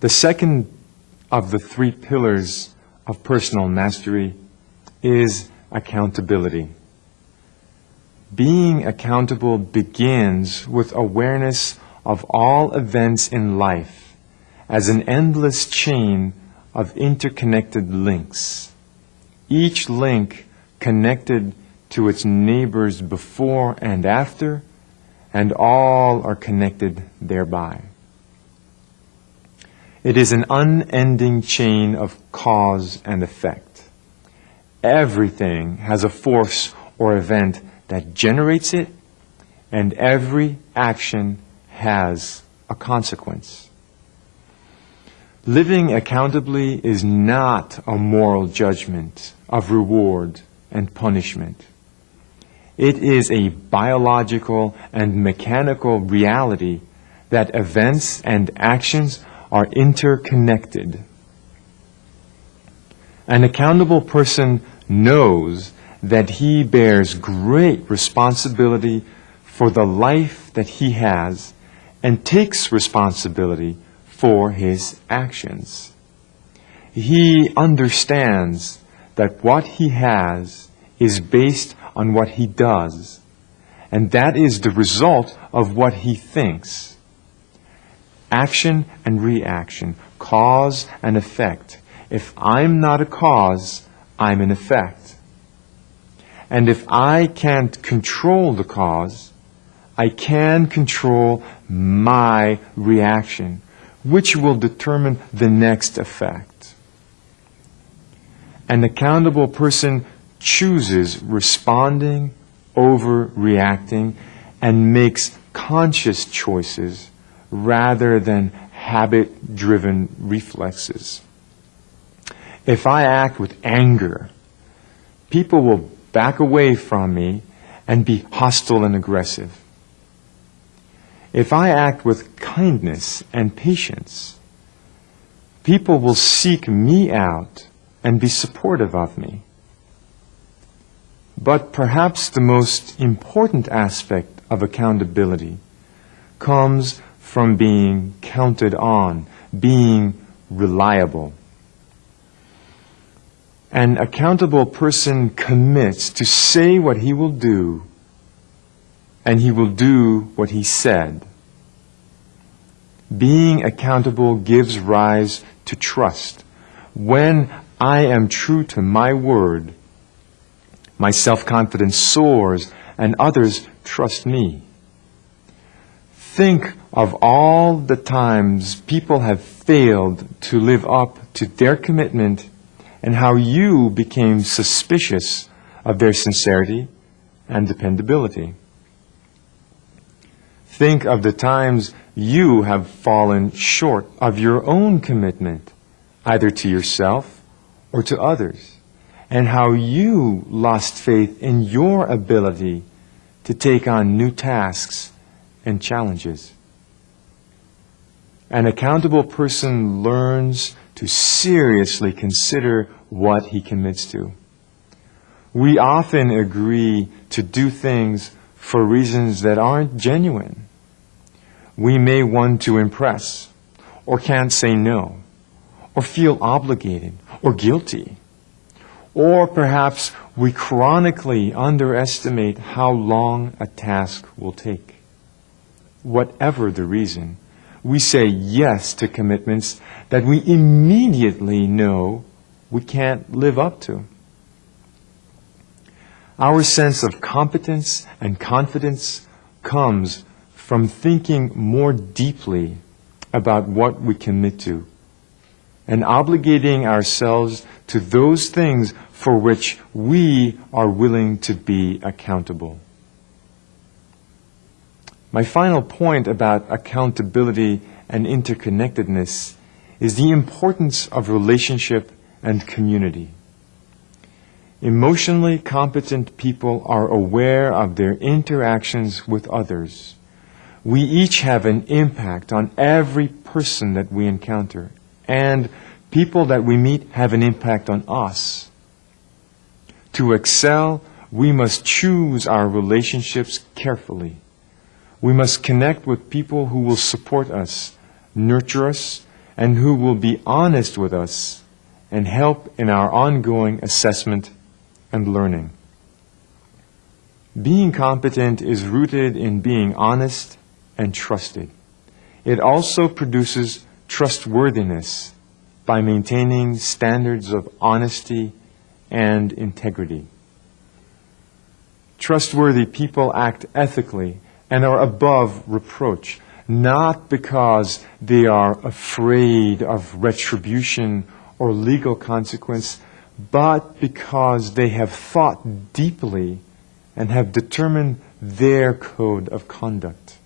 The second of the three pillars of personal mastery is accountability. Being accountable begins with awareness of all events in life as an endless chain of interconnected links, each link connected to its neighbors before and after, and all are connected thereby. It is an unending chain of cause and effect. Everything has a force or event that generates it, and every action has a consequence. Living accountably is not a moral judgment of reward and punishment. It is a biological and mechanical reality that events and actions are interconnected. An accountable person knows that he bears great responsibility for the life that he has and takes responsibility for his actions. He understands that what he has is based on what he does, and that is the result of what he thinks. Action and reaction, cause and effect. If I'm not a cause, I'm an effect. And if I can't control the cause, I can control my reaction, which will determine the next effect. An accountable person chooses responding over reacting and makes conscious choices rather than habit-driven reflexes. If I act with anger, people will back away from me and be hostile and aggressive. If I act with kindness and patience, people will seek me out and be supportive of me. But perhaps the most important aspect of accountability comes from being counted on, being reliable. An accountable person commits to say what he will do, and he will do what he said. Being accountable gives rise to trust. When I am true to my word, my self-confidence soars and others trust me. Think of all the times people have failed to live up to their commitment and how you became suspicious of their sincerity and dependability. Think of the times you have fallen short of your own commitment, either to yourself or to others, and how you lost faith in your ability to take on new tasks and challenges. An accountable person learns to seriously consider what he commits to. We often agree to do things for reasons that aren't genuine. We may want to impress, or can't say no, or feel obligated or guilty. Or perhaps we chronically underestimate how long a task will take. Whatever the reason, we say yes to commitments that we immediately know we can't live up to. Our sense of competence and confidence comes from thinking more deeply about what we commit to and obligating ourselves to those things for which we are willing to be accountable. My final point about accountability and interconnectedness is the importance of relationship and community. Emotionally competent people are aware of their interactions with others. We each have an impact on every person that we encounter, and people that we meet have an impact on us. To excel, we must choose our relationships carefully. We must connect with people who will support us, nurture us, and who will be honest with us and help in our ongoing assessment and learning. Being competent is rooted in being honest and trusted. It also produces trustworthiness by maintaining standards of honesty and integrity. Trustworthy people act ethically and are above reproach, not because they are afraid of retribution or legal consequence, but because they have thought deeply and have determined their code of conduct.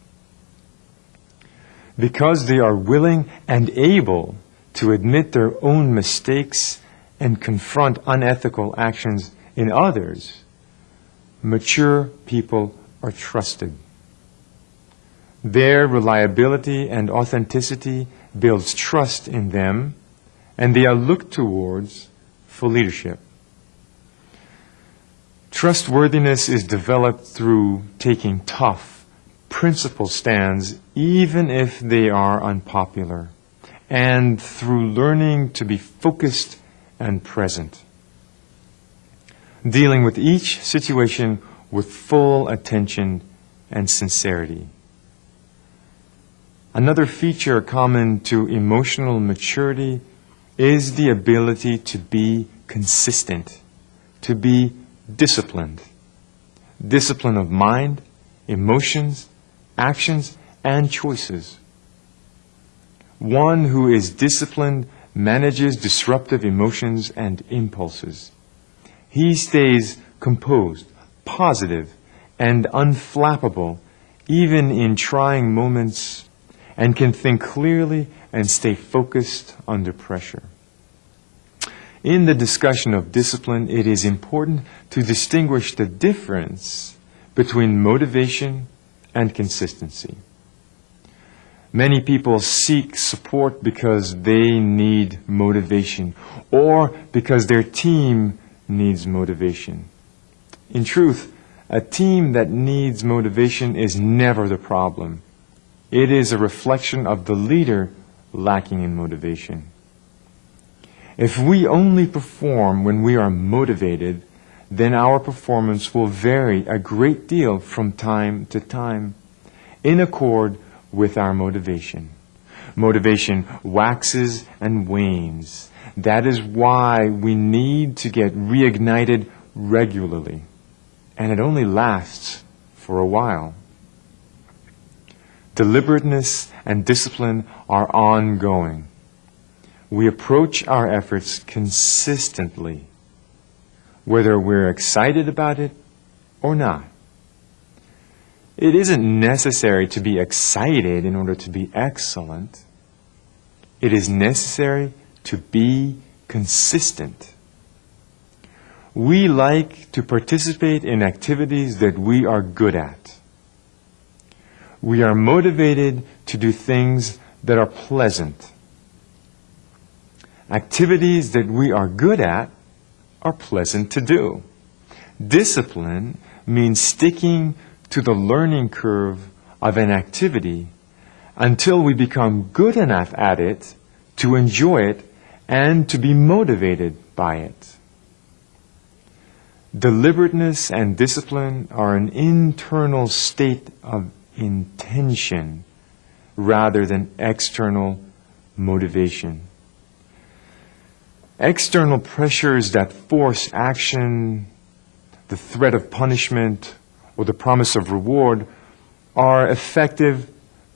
Because they are willing and able to admit their own mistakes and confront unethical actions in others, mature people are trusted. Their reliability and authenticity builds trust in them, and they are looked towards for leadership. Trustworthiness is developed through taking tough, principled stands, even if they are unpopular, and through learning to be focused and present. Dealing with each situation with full attention and sincerity. Another feature common to emotional maturity is the ability to be consistent, to be disciplined. Discipline of mind, emotions, actions, and choices. One who is disciplined manages disruptive emotions and impulses. He stays composed, positive, and unflappable, even in trying moments, and can think clearly and stay focused under pressure. In the discussion of discipline, it is important to distinguish the difference between motivation and consistency. Many people seek support because they need motivation or because their team needs motivation. In truth, a team that needs motivation is never the problem. It is a reflection of the leader lacking in motivation. If we only perform when we are motivated, then our performance will vary a great deal from time to time, in accord with our motivation. Motivation waxes and wanes. That is why we need to get reignited regularly, and it only lasts for a while. Deliberateness and discipline are ongoing. We approach our efforts consistently, whether we're excited about it or not. It isn't necessary to be excited in order to be excellent. It is necessary to be consistent. We like to participate in activities that we are good at. We are motivated to do things that are pleasant. Activities that we are good at are pleasant to do. Discipline means sticking to the learning curve of an activity until we become good enough at it to enjoy it and to be motivated by it. Deliberateness and discipline are an internal state of intention rather than external motivation. External pressures that force action, the threat of punishment, or the promise of reward are effective,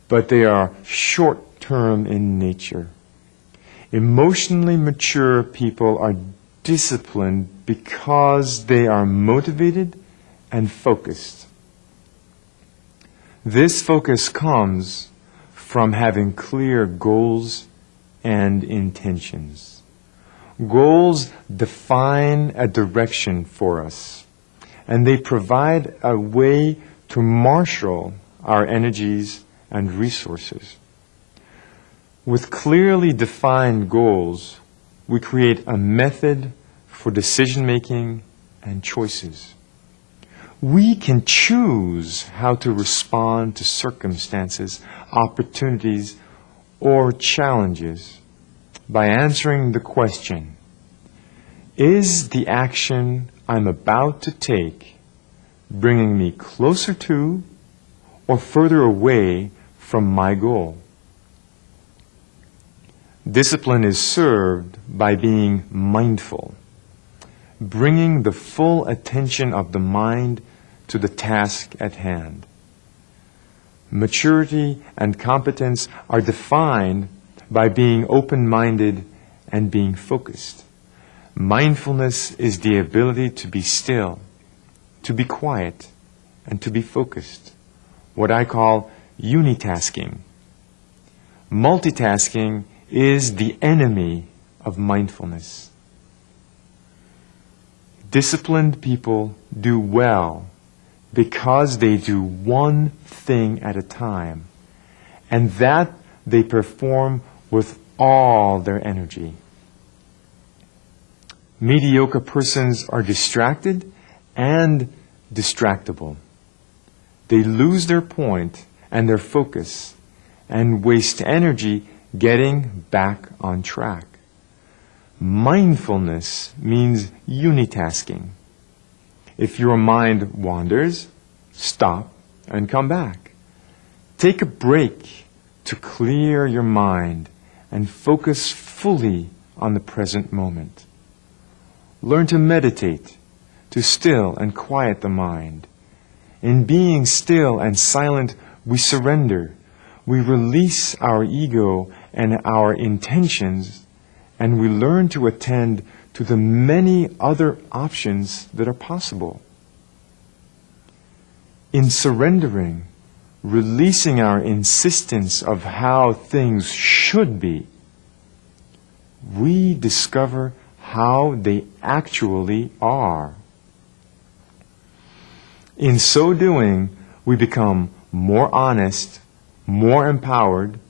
but they are short-term in nature. Emotionally mature people are disciplined because they are motivated and focused. This focus comes from having clear goals and intentions. Goals define a direction for us, and they provide a way to marshal our energies and resources. With clearly defined goals, we create a method for decision-making and choices. We can choose how to respond to circumstances, opportunities, or challenges. by answering the question, is the action I'm about to take bringing me closer to or further away from my goal? Discipline is served by being mindful, bringing the full attention of the mind to the task at hand. Maturity and competence are defined by being open-minded and being focused. Mindfulness is the ability to be still, to be quiet, and to be focused, what I call unitasking. Multitasking is the enemy of mindfulness. Disciplined people do well because they do one thing at a time, and that they perform with all their energy. Mediocre persons are distracted and distractible. They lose their point and their focus and waste energy getting back on track. Mindfulness means unitasking. If your mind wanders, stop and come back. Take a break to clear your mind and focus fully on the present moment. Learn to meditate, to still and quiet the mind. In being still and silent, we surrender. We release our ego and our intentions, and we learn to attend to the many other options that are possible. In surrendering, releasing our insistence of how things should be, we discover how they actually are. In so doing, we become more honest, more empowered,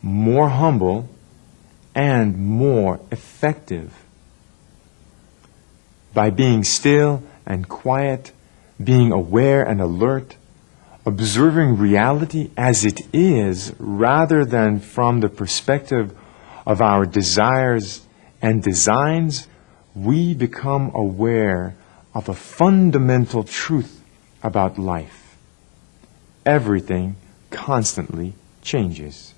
more humble, and more effective. By being still and quiet, being aware and alert, observing reality as it is rather than from the perspective of our desires and designs, we become aware of a fundamental truth about life. Everything constantly changes.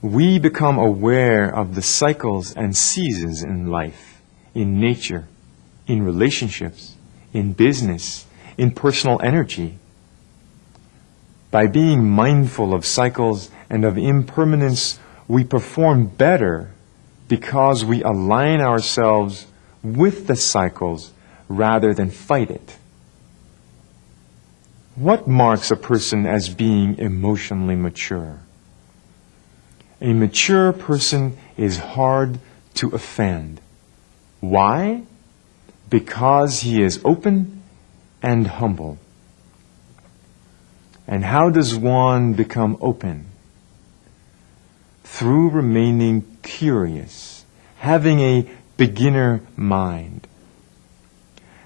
We become aware of the cycles and seasons in life, in nature, in relationships, in business, in personal energy. By being mindful of cycles and of impermanence, we perform better because we align ourselves with the cycles rather than fight it. What marks a person as being emotionally mature? A mature person is hard to offend. Why? Because he is open and humble. And how does one become open? Through remaining curious, having a beginner mind.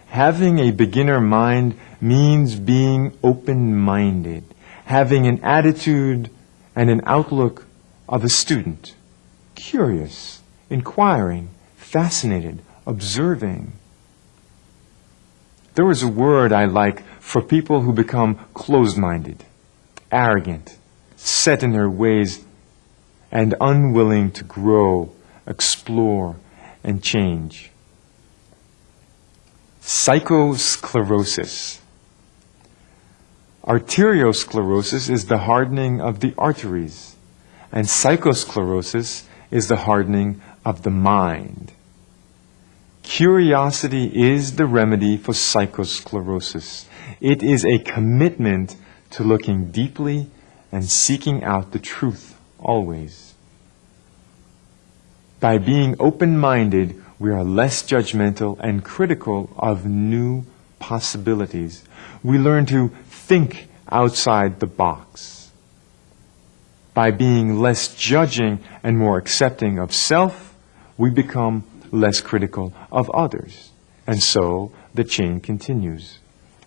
Having a beginner mind means being open-minded, having an attitude and an outlook of a student, curious, inquiring, fascinated, observing. There is a word I like for people who become closed-minded, arrogant, set in their ways, and unwilling to grow, explore, and change. Psychosclerosis. Arteriosclerosis is the hardening of the arteries, and psychosclerosis is the hardening of the mind. Curiosity is the remedy for psychosclerosis. It is a commitment to looking deeply and seeking out the truth always. By being open-minded, we are less judgmental and critical of new possibilities. We learn to think outside the box. By being less judging and more accepting of self, we become less critical of others. And so the chain continues.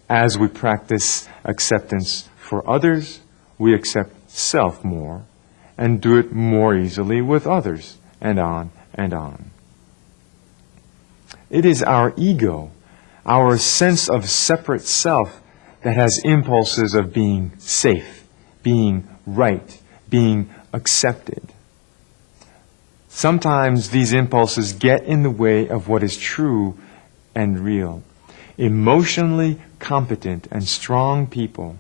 As we practice acceptance for others, we accept self more, and do it more easily with others, and on and on. It is our ego, our sense of separate self, that has impulses of being safe, being right, being accepted. Sometimes these impulses get in the way of what is true and real. Emotionally competent and strong people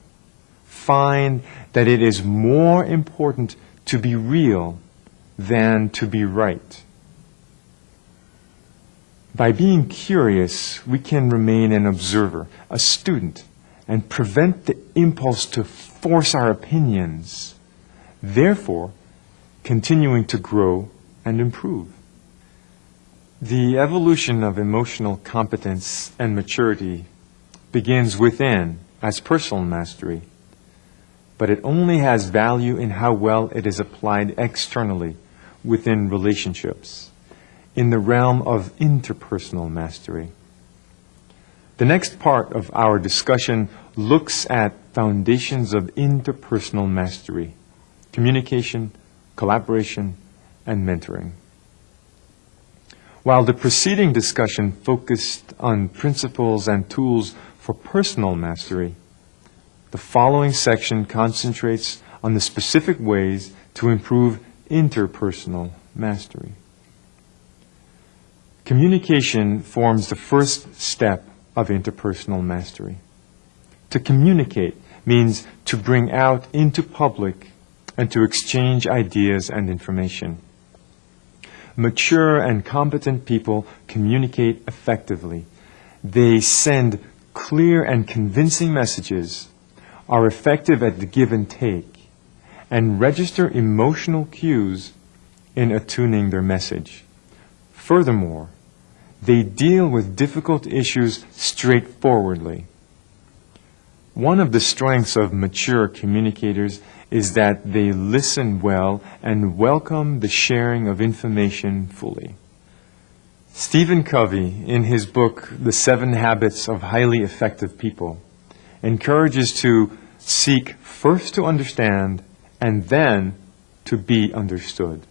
find that it is more important to be real than to be right. By being curious, we can remain an observer, a student, and prevent the impulse to force our opinions, therefore continuing to grow and improve. The evolution of emotional competence and maturity begins within as personal mastery, but it only has value in how well it is applied externally within relationships, in the realm of interpersonal mastery. The next part of our discussion looks at foundations of interpersonal mastery: communication, collaboration, and mentoring. While the preceding discussion focused on principles and tools for personal mastery, the following section concentrates on the specific ways to improve interpersonal mastery. Communication forms the first step of interpersonal mastery. To communicate means to bring out into public and to exchange ideas and information. Mature and competent people communicate effectively. They send clear and convincing messages, are effective at the give and take, and register emotional cues in attuning their message. Furthermore, they deal with difficult issues straightforwardly. One of the strengths of mature communicators is that they listen well and welcome the sharing of information fully. Stephen Covey, in his book, The 7 Habits of Highly Effective People, encourages to seek first to understand and then to be understood.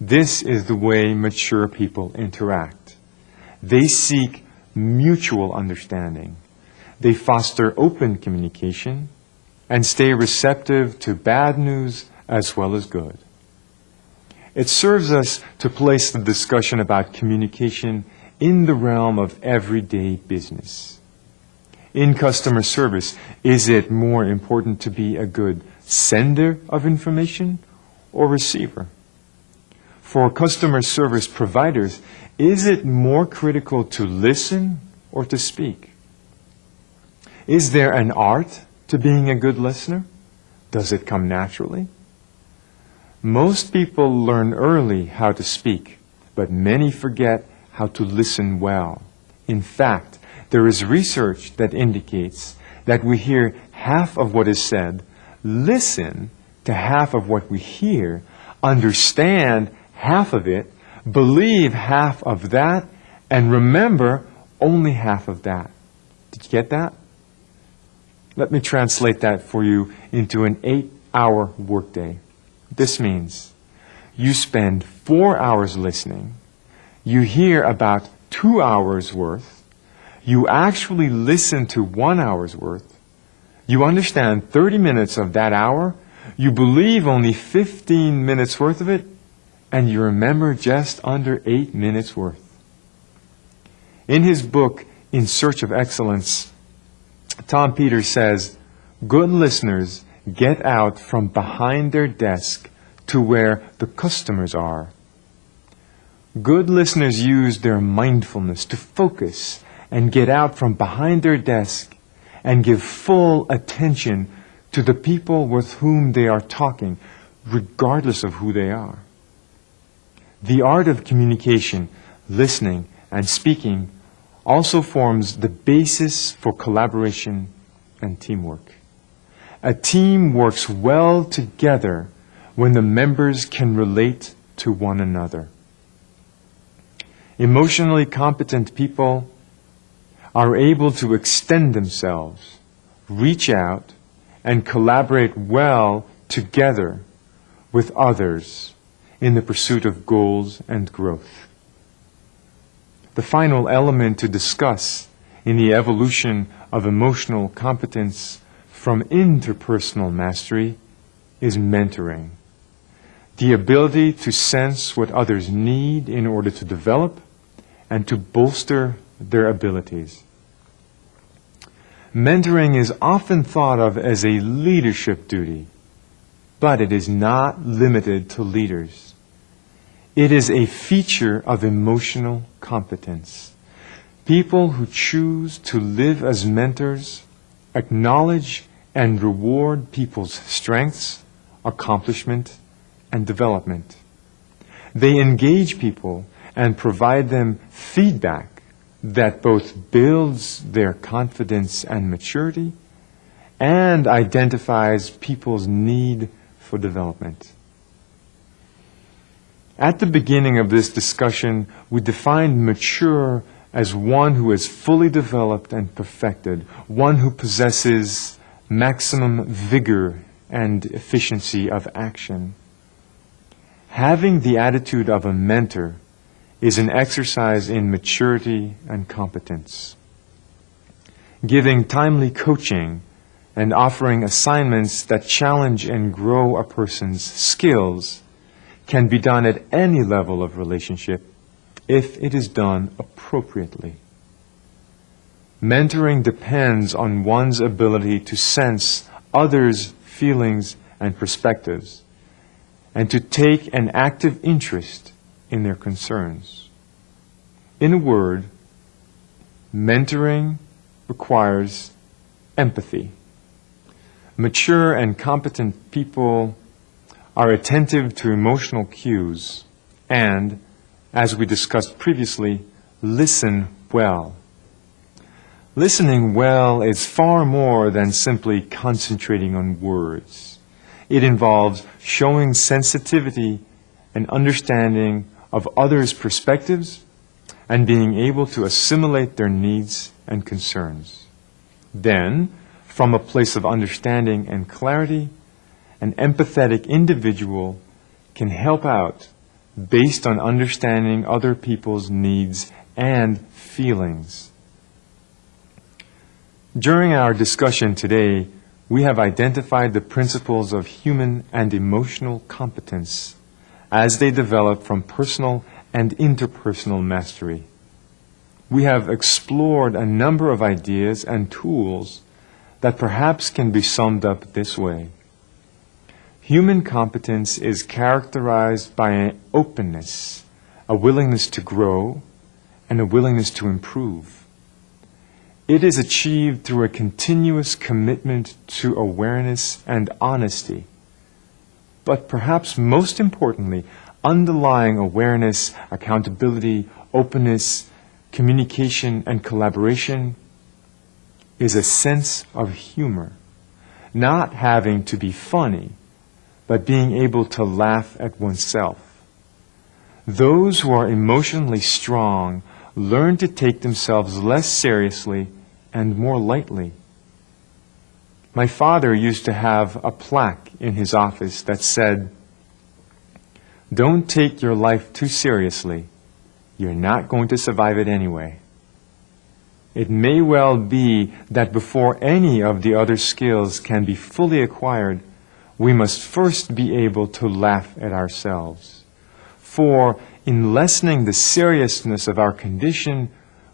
This is the way mature people interact. They seek mutual understanding. They foster open communication and stay receptive to bad news as well as good. It serves us to place the discussion about communication in the realm of everyday business. In customer service, is it more important to be a good sender of information or receiver? For customer service providers, is it more critical to listen or to speak? Is there an art to being a good listener? Does it come naturally? Most people learn early how to speak, but many forget how to listen well. In fact, there is research that indicates that we hear half of what is said, listen to half of what we hear, understand half of it, believe half of that, and remember only half of that. Did you get that? Let me translate that for you into an 8-hour workday. This means you spend 4 hours listening, you hear about 2 hours worth, you actually listen to 1 hour's worth, you understand 30 minutes of that hour, you believe only 15 minutes worth of it, and you remember just under 8 minutes worth. In his book, In Search of Excellence, Tom Peters says, good listeners get out from behind their desk to where the customers are. Good listeners use their mindfulness to focus and get out from behind their desk and give full attention to the people with whom they are talking, regardless of who they are. The art of communication, listening, and speaking also forms the basis for collaboration and teamwork. A team works well together when the members can relate to one another. Emotionally competent people are able to extend themselves, reach out, and collaborate well together with others in the pursuit of goals and growth. The final element to discuss in the evolution of emotional competence from interpersonal mastery is mentoring, the ability to sense what others need in order to develop and to bolster their abilities. Mentoring is often thought of as a leadership duty, but it is not limited to leaders. It is a feature of emotional competence. People who choose to live as mentors acknowledge and reward people's strengths, accomplishment, and development. They engage people and provide them feedback that both builds their confidence and maturity and identifies people's need for development. At the beginning of this discussion, we defined mature as one who is fully developed and perfected, one who possesses maximum vigor and efficiency of action. Having the attitude of a mentor is an exercise in maturity and competence. Giving timely coaching and offering assignments that challenge and grow a person's skills can be done at any level of relationship if it is done appropriately. Mentoring depends on one's ability to sense others' feelings and perspectives and to take an active interest in their concerns. In a word, mentoring requires empathy. Mature and competent people are attentive to emotional cues and, as we discussed previously, listen well. Listening well is far more than simply concentrating on words. It involves showing sensitivity and understanding of others' perspectives and being able to assimilate their needs and concerns. Then, from a place of understanding and clarity, an empathetic individual can help out based on understanding other people's needs and feelings. During our discussion today, we have identified the principles of human and emotional competence as they develop from personal and interpersonal mastery. We have explored a number of ideas and tools that perhaps can be summed up this way. Human competence is characterized by an openness, a willingness to grow, and a willingness to improve. It is achieved through a continuous commitment to awareness and honesty. But perhaps most importantly, underlying awareness, accountability, openness, communication, and collaboration is a sense of humor, not having to be funny, but being able to laugh at oneself. Those who are emotionally strong learn to take themselves less seriously and more lightly. My father used to have a plaque in his office that said, "Don't take your life too seriously. You're not going to survive it anyway." It may well be that before any of the other skills can be fully acquired, we must first be able to laugh at ourselves. For in lessening the seriousness of our condition,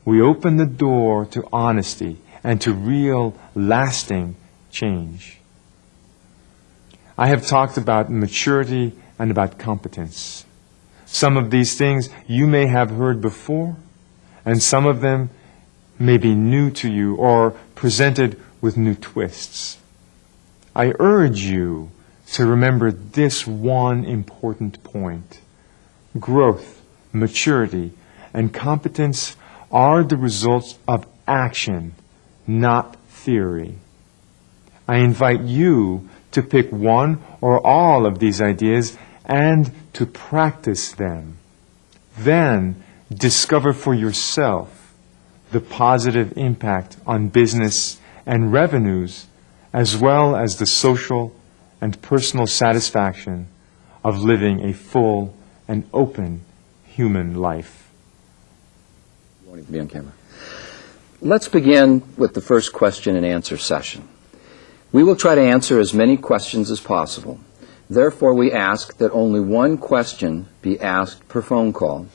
we open the door to honesty and to real, lasting change. I have talked about maturity and about competence. Some of these things you may have heard before, and some of them may be new to you or presented with new twists. I urge you to remember this one important point. Growth, maturity, and competence are the results of action, not theory. I invite you to pick one or all of these ideas and to practice them. Then discover for yourself the positive impact on business and revenues, as well as the social and personal satisfaction of living a full and open human life. You won't even be on camera. Let's begin with the first question and answer session. We will try to answer as many questions as possible. Therefore, we ask that only one question be asked per phone call,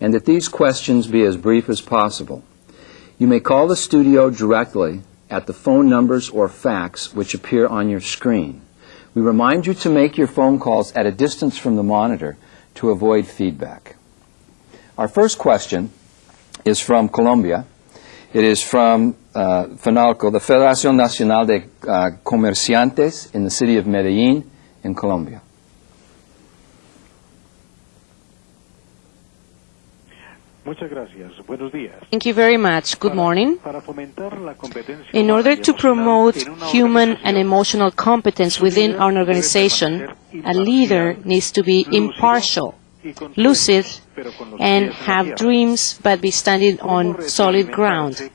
and that these questions be as brief as possible. You may call the studio directly at the phone numbers or fax which appear on your screen. We remind you to make your phone calls at a distance from the monitor to avoid feedback. Our first question is from Colombia. It is from FENALCO, the Federación Nacional de Comerciantes in the city of Medellín in Colombia. Thank you very much. Good morning. In order to promote human and emotional competence within an organization, a leader needs to be impartial, lucid, and have dreams but be standing on solid ground.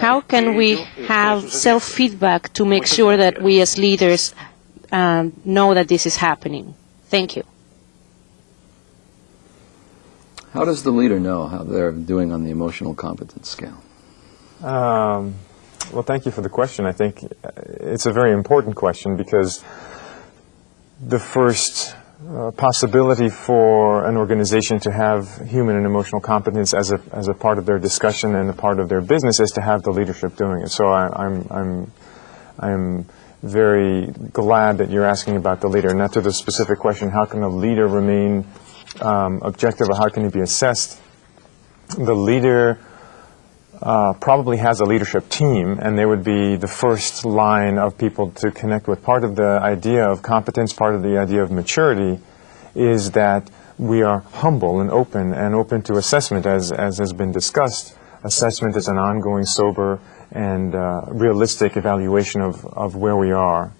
How can we have self-feedback to make sure that we as leaders know that this is happening? Thank you. How does the leader know how they're doing on the emotional competence scale? Well, thank you for the question. I think it's a very important question because the first possibility for an organization to have human and emotional competence as a part of their discussion and a part of their business is to have the leadership doing it. So I'm very glad that you're asking about the leader. Not to the specific question, how can a leader remain objective, or how can he be assessed? The leader probably has a leadership team, and they would be the first line of people to connect with. Part of the idea of competence, part of the idea of maturity, is that we are humble and open to assessment, as has been discussed. Assessment is an ongoing, sober, and realistic evaluation of where we are.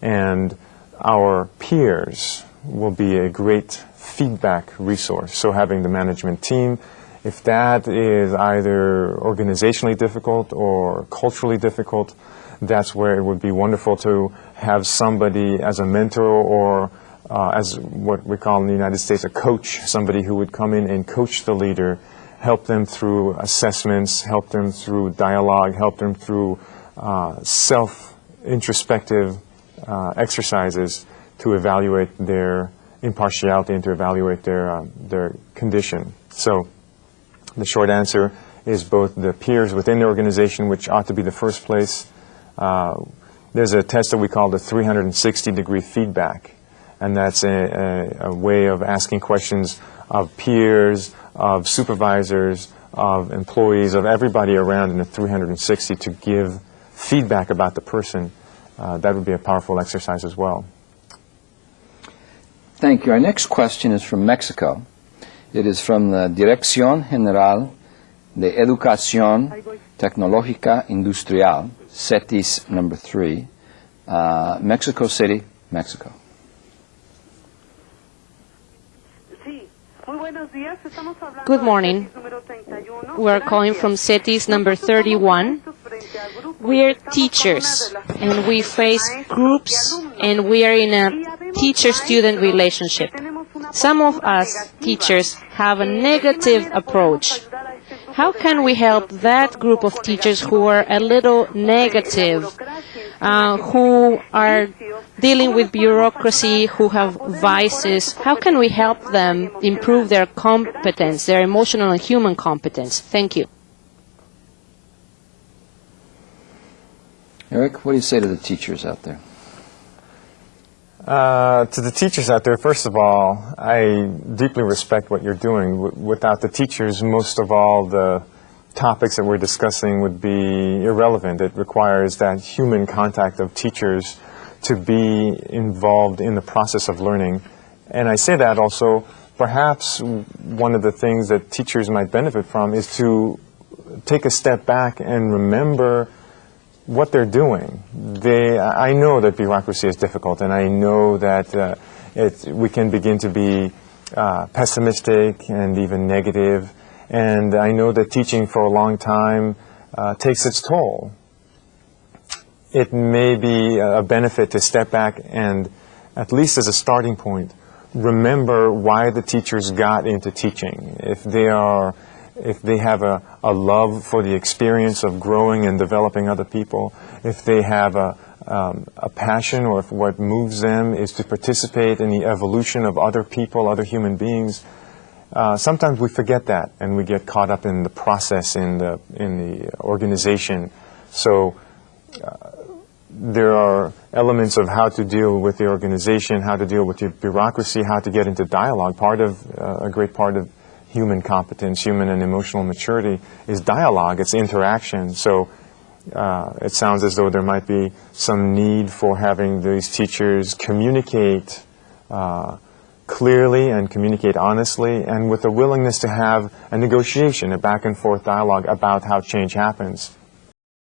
And our peers will be a great feedback resource. So having the management team, if that is either organizationally difficult or culturally difficult, that's where it would be wonderful to have somebody as a mentor or as what we call in the United States a coach, somebody who would come in and coach the leader, help them through assessments, help them through dialogue, help them through self-introspective exercises to evaluate their impartiality and to evaluate their condition. So the short answer is both the peers within the organization, which ought to be the first place. There's a test that we call the 360-degree feedback, and that's a way of asking questions of peers, of supervisors, of employees, of everybody around in a 360 to give feedback about the person. That would be a powerful exercise as well. Thank you. Our next question is from Mexico. It is from the Dirección General de Educación Tecnológica Industrial, CETIS number 3, Mexico City, Mexico. Good morning. We're calling from CETIS number 31. We're teachers, and we face groups, and we are in a teacher-student relationship. Some of us teachers have a negative approach. How can we help that group of teachers who are a little negative, who are dealing with bureaucracy, who have vices? How can we help them improve their competence, their emotional and human competence? Thank you. Eric, what do you say to the teachers out there? To the teachers out there, first of all, I deeply respect what you're doing. Without the teachers, most of all the topics that we're discussing would be irrelevant. It requires that human contact of teachers to be involved in the process of learning. And I say that also, perhaps one of the things that teachers might benefit from is to take a step back and remember what they're doing. I know that bureaucracy is difficult, and I know that we can begin to be pessimistic and even negative, and I know that teaching for a long time takes its toll. It may be a benefit to step back and, at least as a starting point, remember why the teachers got into teaching. If they have a love for the experience of growing and developing other people, if they have a passion, or if what moves them is to participate in the evolution of other people, other human beings, sometimes we forget that and we get caught up in the process, in the organization. So there are elements of how to deal with the organization, how to deal with the bureaucracy, how to get into dialogue. A great part of human competence, human and emotional maturity is dialogue, it's interaction. So it sounds as though there might be some need for having these teachers communicate clearly and communicate honestly, and with a willingness to have a negotiation, a back and forth dialogue about how change happens.